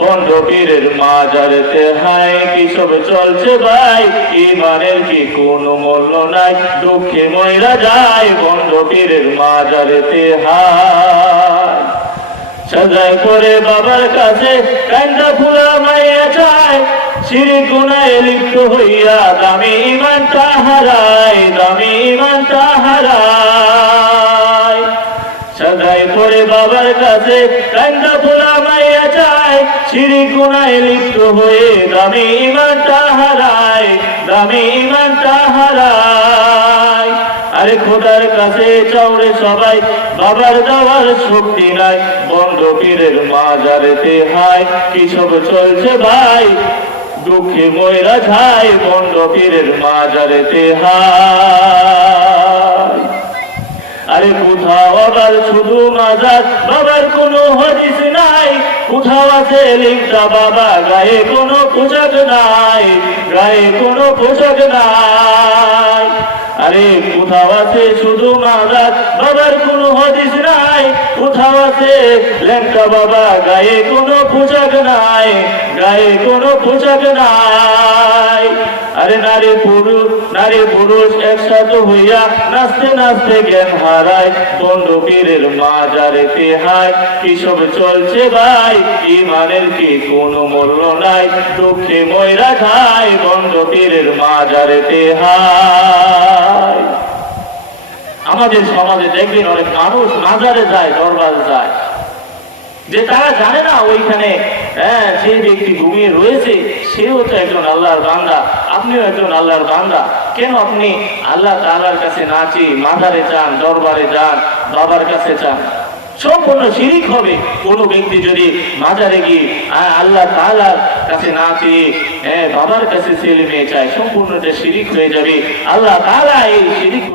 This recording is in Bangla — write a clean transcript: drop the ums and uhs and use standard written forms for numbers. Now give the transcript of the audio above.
বন্ধ পীরের মাজারেতে হায় কি সব চলছে ভাই, ইমানের কি কোনো মূল্য নাই, দুঃখে ময়রা যায় বন্ধ পীরের মাজারেতে হায়। সাজাই করে বাবার কাছে কান্দা ফুলা মাইয়া চায়, শিরিক গুনাহে লিপ্ত হইয়া দামি ইমানটা হারায়, দামি ইমানটা হারায়। সাজাই করে বাবার কাছে কান্দা ফুলা মাইয়া চায়, শিরিক গুনাহে লিপ্ত হয়ে দামি ইমানটা হারায়, দামি ইমানটা হারায়। আরে খোদার কাছে চাওরে সবাই, বাবার দেওয়ার শক্তি নাই, বন্ধ পীরের মাজারেতে হায় কি সব চলছে ভাই, দুঃখে ময়রা যায় বন্ধ পীরের মাজারেতে হায়। আরে কোথাও আবার শুধু মাজার, বাবার কোনো হদিস নাই, কোথাও আছে লিখটা বাবা গায়ে কোনো পোশাক নাই, গায়ে কোনো পোশাক নাই। আরে কোথাও আছে শুধু মাজার, বাবার কোনো হদিস নাই, কোথাও আছে লেখটা বাবা গায়ে কোনো পোশাক নাই, গায়ে কোনো পোশাক নাই। আরে নারী পুরুষ একসাথে হইয়া নাচতে নাচতে জ্ঞান হারায়, বন্ধ পীরের মাজারেতে হায় কি সব চলছে ভাই, ইমানের কি কোনো মূল্য নাই, দুঃখে ময়রা খায় বন্ধ পীরের মাজারেতে হায়। আমাদের সমাজে দেখবেন অনেক মানুষ মাজারে যায়, দরবারে যায়, যে তারা জানে না ওইখানে যে ব্যক্তি ঘুমিয়ে রয়েছে সেও তো একজন আল্লাহর বান্দা, আপনিও একজন আল্লাহর বান্দা। কেন আপনি আল্লাহ তাআলার কাছে না চেয়ে মাজারে যান, দরবারে যান, বাবার কাছে যান? সম্পূর্ণ শিরিক হবে কোন ব্যক্তি যদি মাজারে গিয়ে আল্লাহ তাআলার কাছে না চেয়ে বাবার কাছে ছেলে মেয়ে চায়, সম্পূর্ণ শিরিক হয়ে যাবে। আল্লাহ তাআলা এই শিরিক